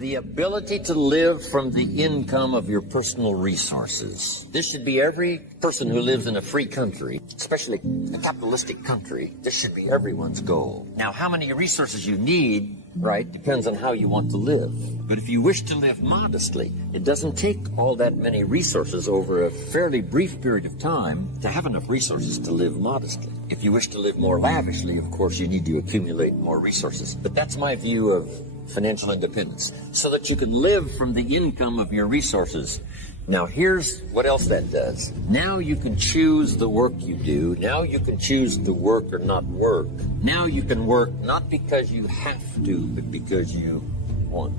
The ability to live from the income of your personal resources. This should be every person who lives in a free country, especially a capitalistic country. This should be everyone's goal. Now, how many resources you need, right, depends on how you want to live. But if you wish to live modestly, it doesn't take all that many resources over a fairly brief period of time to have enough resources to live modestly. If you wish to live more lavishly, of course, you need to accumulate more resources. But that's my view of financial independence, so that you can live from the income of your resources. Now, here's what else that does. Now you can choose the work you do. Now you can choose to work or not work. Now you can work not because you have to, but because you want.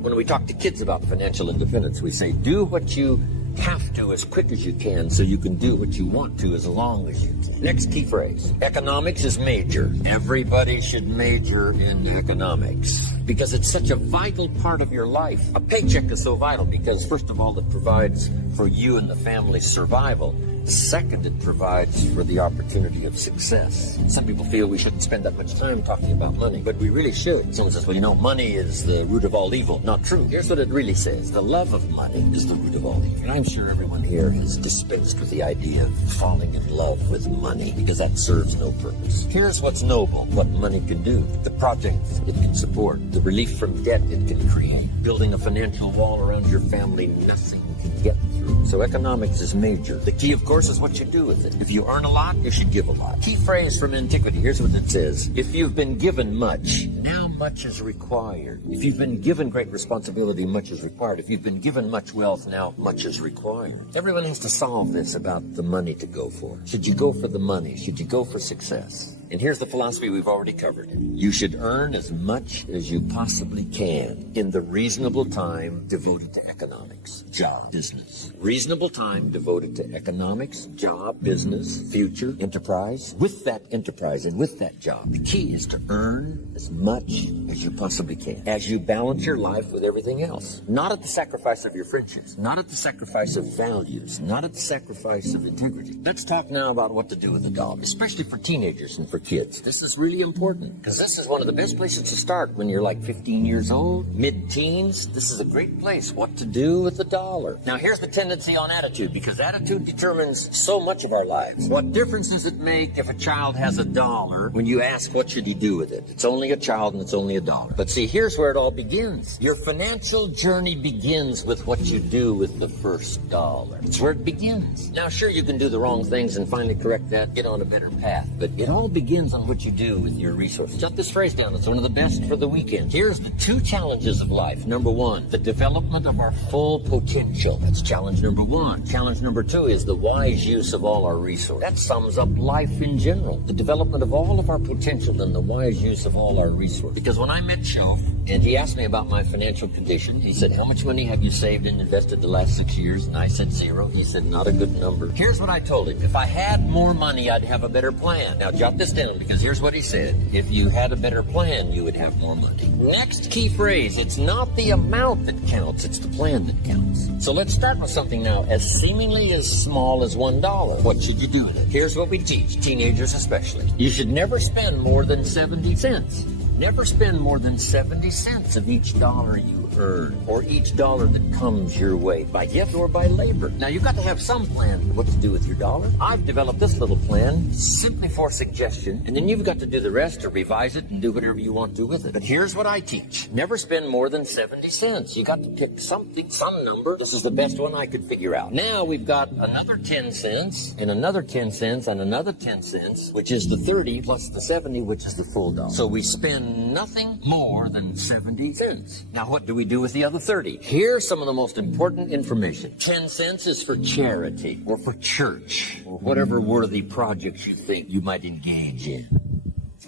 When we talk to kids about financial independence, we say, do what you have to as quick as you can so you can do what you want to as long as you can. Next key phrase. Economics is major. Everybody should major in economics because it's such a vital part of your life. A paycheck is so vital because, first of all, it provides for you and the family's survival. Second, it provides for the opportunity of success. Some people feel we shouldn't spend that much time talking about money, but we really should. Someone says, well, you know, money is the root of all evil. Not true. Here's what it really says. The love of money is the root of all evil. And I'm sure everyone here has dispensed with the idea of falling in love with money because that serves no purpose. Here's what's noble, what money can do. The projects it can support, the relief from debt it can create, building a financial wall around your family nothing can get through. So economics is major. The key, of course, is what you do with it. If you earn a lot, you should give a lot. Key phrase from antiquity. Here's what it says. If you've been given much, now much is required. If you've been given great responsibility, much is required. If you've been given much wealth, now much is required. Everyone has to solve this about the money to go for. Should you go for the money? Should you go for success? And here's the philosophy we've already covered. You should earn as much as you possibly can in the reasonable time devoted to economics, job, business. Reasonable time devoted to economics, job, business, future, enterprise. With that enterprise and with that job, the key is to earn as much as you possibly can as you balance your life with everything else. Not at the sacrifice of your friendships, not at the sacrifice of values, not at the sacrifice of integrity. Let's talk now about what to do with the dollar, especially for teenagers and for kids. This is really important because this is one of the best places to start when you're like 15 years old, mid-teens. This is a great place. What to do with the dollar. Now, here's the tendency on attitude, because attitude determines so much of our lives. What difference does it make if a child has $1 when you ask what should he do with it? It's only a child and it's only $1. But see, here's where it all begins. Your financial journey begins with what you do with the first $1. It's where it begins. Now, sure, you can do the wrong things and finally correct that, get on a better path. But it all begins on what you do with your resources. Jot this phrase down. It's one of the best for the weekend. Here's the 2 challenges of life. Number 1, the development of our full potential. That's challenge number 1. Challenge number 2 is the wise use of all our resources. That sums up life in general. The development of all of our potential and the wise use of all our resources. Because when I met Shof and he asked me about my financial condition, he said, how much money have you saved and invested the last 6 years? And I said 0. He said, not a good number. Here's what I told him. If I had more money, I'd have a better plan. Now, jot this down, because here's what he said. If you had a better plan, you would have more money. Next key phrase, it's not the amount that counts, it's the plan that counts. So let's start with something now as seemingly as small as $1. What should you do with it? Here's what we teach, teenagers especially. You should never spend more than 70 cents. Never spend more than 70 cents of each dollar you earn, or each dollar that comes your way, by gift or by labor. Now, you've got to have some plan what to do with your dollar. I've developed this little plan simply for suggestion, and then you've got to do the rest or revise it and do whatever you want to with it. But here's what I teach. Never spend more than 70 cents. You got to pick something, some number. This is the best one I could figure out. Now we've got another 10 cents, and another 10 cents, and another 10 cents, which is the 30 plus the 70, which is the full dollar. So we spend nothing more than 70 cents. Now, what do we do with the other 30? Here's some of the most important information. 10 cents is for charity or for church or whatever worthy projects you think you might engage in.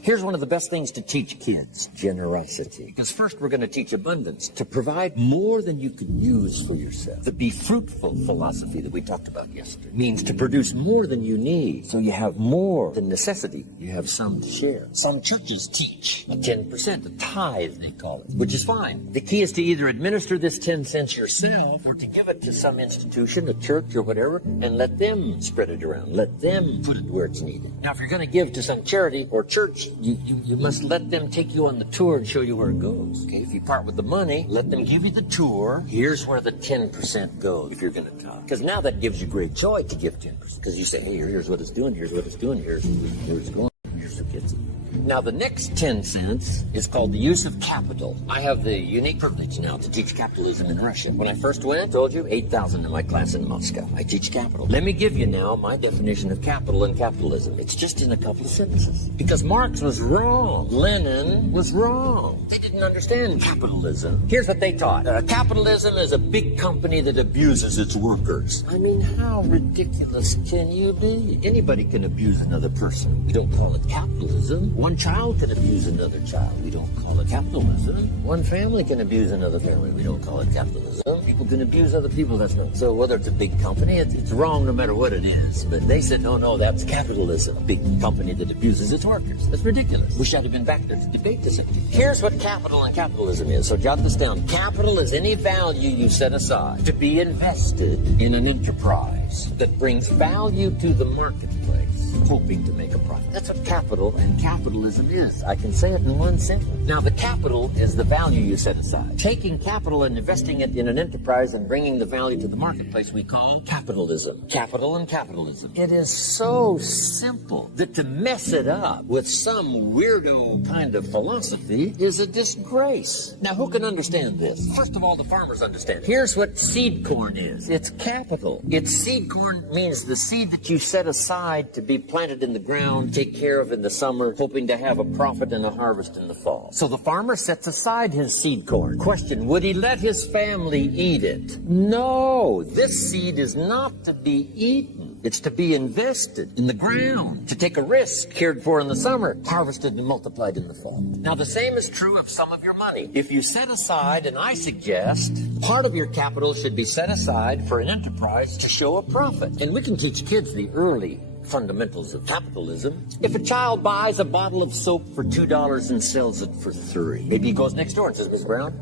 Here's one of the best things to teach kids, generosity. Because first we're going to teach abundance, to provide more than you could use for yourself. The be fruitful philosophy that we talked about yesterday means to produce more than you need, so you have more than necessity. You have some to share. Some churches teach a 10%, a tithe they call it, which is fine. The key is to either administer this 10 cents yourself or to give it to some institution, a church or whatever, and let them spread it around. Let them put it where it's needed. Now, if you're going to give to some charity or church, you must let them take you on the tour and show you where it goes. Okay, if you part with the money, let them give you the tour. Here's where the 10% goes if you're going to talk. Because now that gives you great joy to give 10%. Because you say, hey, here's what it's doing, here's what it's doing, here's where it's going, here's who gets it. Now, the next 10 cents is called the use of capital. I have the unique privilege now to teach capitalism in Russia. When I first went, I told you, 8,000 in my class in Moscow. I teach capital. Let me give you now my definition of capital and capitalism. It's just in a couple of sentences. Because Marx was wrong. Lenin was wrong. They didn't understand capitalism. Here's what they taught. Capitalism is a big company that abuses its workers. I mean, how ridiculous can you be? Anybody can abuse another person. We don't call it capitalism. One child can abuse another child. We don't call it capitalism. One family can abuse another family. We don't call it capitalism. People can abuse other people. That's not. So whether it's a big company, it's wrong no matter what it is. But they said, no, that's capitalism. A big company that abuses its workers. That's ridiculous. Wish I'd have been back there to debate this. Here's what capital and capitalism is. So jot this down. Capital is any value you set aside to be invested in an enterprise that brings value to the marketplace, hoping to make a profit. That's what capital and capitalism is. I can say it in one sentence. Now, the capital is the value you set aside. Taking capital and investing it in an enterprise and bringing the value to the marketplace we call capitalism. Capital and capitalism. It is so simple that to mess it up with some weirdo kind of philosophy is a disgrace. Now, who can understand this? First of all, the farmers understand. Here's what seed corn is. It's capital. Seed corn means the seed that you set aside to be planted in the ground, take care of in the summer, hoping to have a profit and a harvest in the fall. So the farmer sets aside his seed corn. Question, would he let his family eat it? No, this seed is not to be eaten. It's to be invested in the ground, to take a risk, cared for in the summer, harvested and multiplied in the fall. Now, the same is true of some of your money. If you set aside, and I suggest, part of your capital should be set aside for an enterprise to show a profit. And we can teach kids the early fundamentals of capitalism. If a child buys a bottle of soap for $2 and sells it for $3, maybe he goes next door and says, Miss Brown,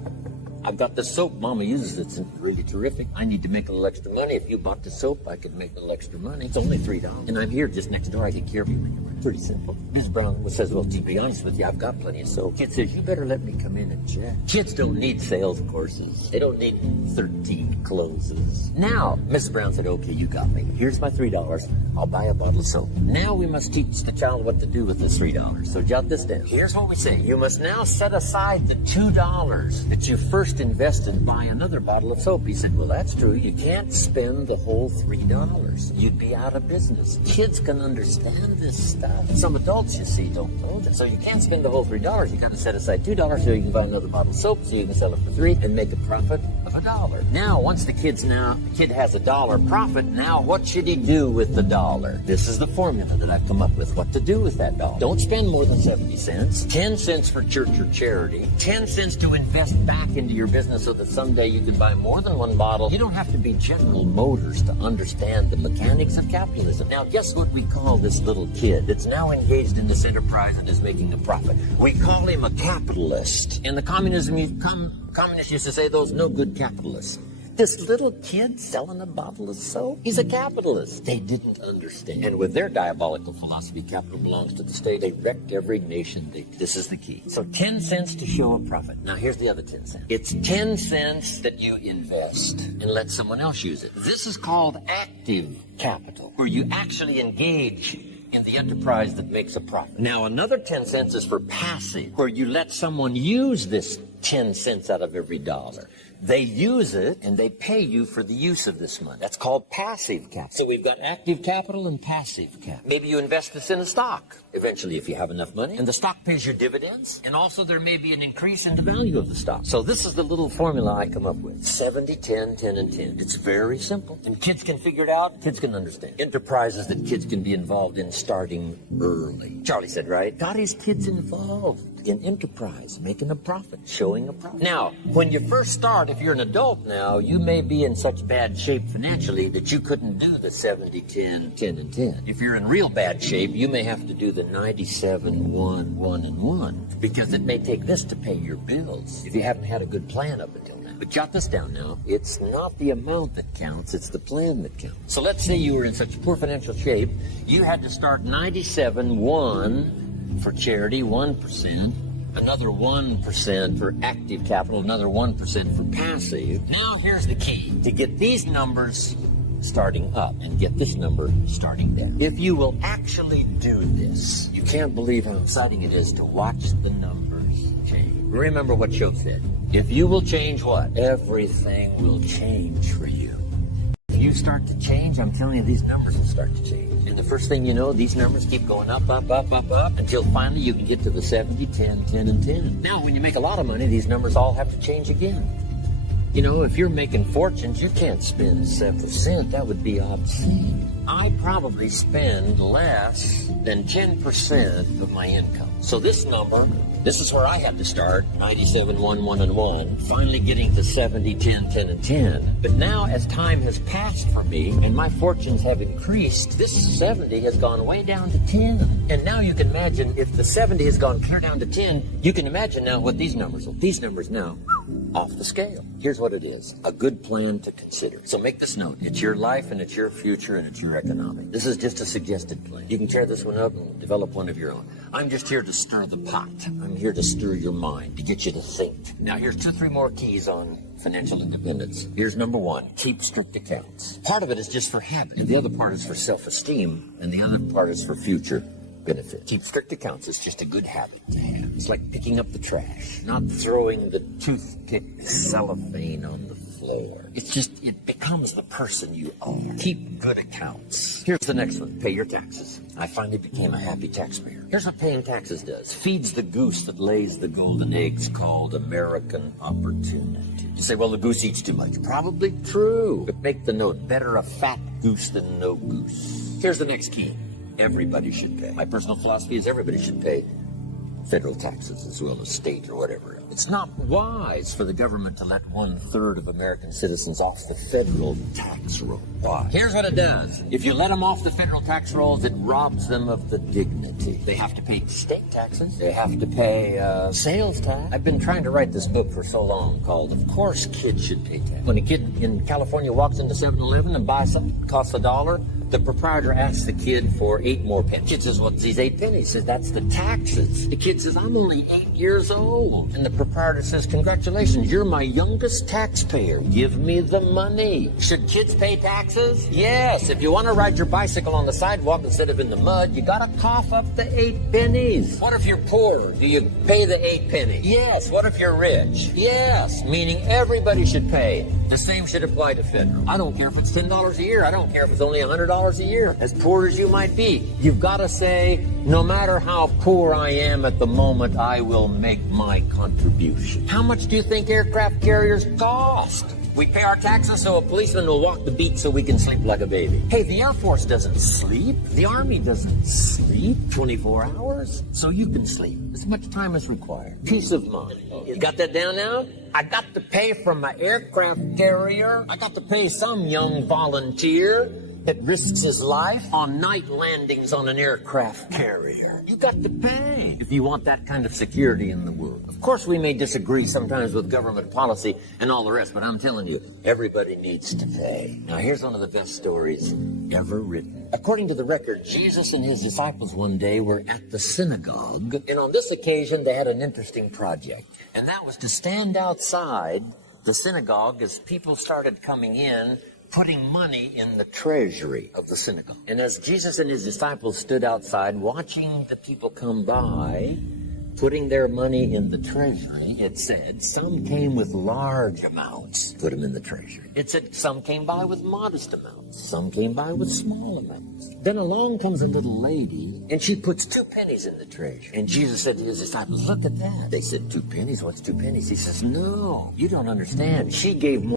I've got the soap. Mama uses it. It's really terrific. I need to make a little extra money. If you bought the soap, I could make a little extra money. It's only $3. And I'm here just next door. I take care of you when you're pretty simple. Ms. Brown says, well, to be honest with you, I've got plenty of soap. Kid says, you better let me come in and check. Kids don't need sales courses. They don't need 13 closes. Now, Mrs. Brown said, okay, you got me. Here's my $3. I'll buy a bottle of soap. Now we must teach the child what to do with this $3. So jot this down. Here's what we say. You must now set aside the $2 that you first invested and buy another bottle of soap. He said, well, that's true. You can't spend the whole $3. You'd be out of business. Kids can understand this stuff. Some adults, you see, don't know that. So you can't spend the whole $3. You got to set aside $2 so you can buy another bottle of soap so you can sell it for $3 and make a profit of $1. Now, once the kid has $1 profit, now what should he do with the $1? This is the formula that I've come up with. What to do with that $1? Don't spend more than 70 cents. 10 cents for church or charity. 10 cents to invest back into your business so that someday you can buy more than one bottle. You don't have to be General Motors to understand the mechanics of capitalism. Now, guess what we call this little kid that's now engaged in this enterprise and is making a profit? We call him a capitalist. In the communists used to say those no good capitalists. This little kid selling a bottle of soap, he's a capitalist. They didn't understand. And with their diabolical philosophy, capital belongs to the state. They wrecked every nation. This is the key. So 10 cents to show a profit. Now here's the other 10 cents. It's 10 cents that you invest and let someone else use it. This is called active capital, where you actually engage in the enterprise that makes a profit. Now another 10 cents is for passive, where you let someone use this 10 cents out of every $1. They use it, and they pay you for the use of this money. That's called passive capital. So we've got active capital and passive capital. Maybe you invest this in a stock, eventually, if you have enough money, and the stock pays your dividends, and also there may be an increase in the value of the stock. So this is the little formula I come up with. 70, 10, 10, and 10. It's very simple, and kids can figure it out. Kids can understand. Enterprises that kids can be involved in starting early. Charlie said, right? Got his kids involved in enterprise, making a profit, showing a profit. Now, when you first start, if you're an adult now, you may be in such bad shape financially that you couldn't do the 70, 10, 10, and 10. If you're in real bad shape, you may have to do the 97, 1, 1, and 1, because it may take this to pay your bills if you haven't had a good plan up until now. But jot this down now. It's not the amount that counts, it's the plan that counts. So let's say you were in such poor financial shape, you had to start 97, 1, for charity, 1%, another 1% for active capital, another 1% for passive. Now here's the key to get these numbers starting up and get this number starting down. If you will actually do this, you can't believe how exciting it is to watch the numbers change. Remember what Job said. If you will change what? Everything will change for you. If you start to change, I'm telling you, these numbers will start to change. And the first thing you know, these numbers keep going up, until finally you can get to the 70, 10, 10, and 10. Now, when you make a lot of money, these numbers all have to change again. You know, if you're making fortunes, you can't spend 7%. That would be obscene. I probably spend less than 10% of my income. So this number, this is where I had to start, 97, 1, 1, and 1, finally getting to 70, 10, 10, and 10. But now, as time has passed for me and my fortunes have increased, this 70 has gone way down to 10. And now you can imagine, if the 70 has gone clear down to 10, you can imagine now what these numbers will. These numbers now, off the scale. Here's what it is. A good plan to consider. So make this note. It's your life and it's your future and it's your economic. This is just a suggested plan. You can tear this one up and develop one of your own. I'm just here to stir the pot. I'm here to stir your mind, to get you to think. Now here's 2-3 more keys on financial independence. Here's number 1. Keep strict accounts. Part of it is just for habit, and the other part is for self-esteem, and the other part is for future benefit. Keep strict accounts. It's just a good habit to have. It's like picking up the trash, not throwing the toothpick cellophane on the floor. It's just, it becomes the person you are. Keep good accounts. Here's the next one. Pay your taxes. I finally became a happy taxpayer. Here's what paying taxes does. Feeds the goose that lays the golden eggs called American opportunity. You say, well, the goose eats too much. Probably true. But make the note, better a fat goose than no goose. Here's the next key. Everybody should pay. My personal philosophy is everybody should pay federal taxes as well as state or whatever. It's not wise for the government to let 1/3 of American citizens off the federal tax roll. Why? Here's what it does. If you let them off the federal tax rolls, it robs them of the dignity. They have to pay state taxes. They have to pay sales tax. I've been trying to write this book for so long called, Of Course Kids Should Pay Tax. When a kid in California walks into 7-Eleven and buys something that costs $1, the proprietor asks the kid for 8 more pennies. The kid says, what's these 8 pennies? He says, that's the taxes. The kid says, I'm only 8 years old. And the proprietor says, congratulations, you're my youngest taxpayer. Give me the money. Should kids pay taxes? Yes. If you want to ride your bicycle on the sidewalk instead of in the mud, you got to cough up the 8 pennies. What if you're poor? Do you pay the 8 pennies? Yes. What if you're rich? Yes. Meaning everybody should pay. The same should apply to federal. I don't care if it's $10 a year. I don't care if it's only $100 a year. As poor as you might be, you've got to say, no matter how poor I am at the moment, I will make my contribution. How much do you think aircraft carriers cost? We pay our taxes so a policeman will walk the beat so we can sleep like a baby. Hey, the Air Force doesn't sleep. The Army doesn't sleep 24 hours. So you can sleep as much time as required. Peace of mind. You got that down now? I got to pay from my aircraft carrier. I got to pay some young volunteer that risks his life on night landings on an aircraft carrier. You got to pay if you want that kind of security in the world. Of course, we may disagree sometimes with government policy and all the rest, but I'm telling you, everybody needs to pay. Now, here's one of the best stories ever written. According to the record, Jesus and his disciples one day were at the synagogue, and on this occasion, they had an interesting project, and that was to stand outside the synagogue as people started coming in, putting money in the treasury of the synagogue. And as Jesus and his disciples stood outside watching the people come by, putting their money in the treasury, it said some came with large amounts, put them in the treasury. It said some came by with modest amounts. Some came by with small amounts. Then along comes a little lady, and she puts 2 pennies in the treasury. And Jesus said to his disciples, look at that. They said, 2 pennies? What's 2 pennies? He says, no, you don't understand. She gave more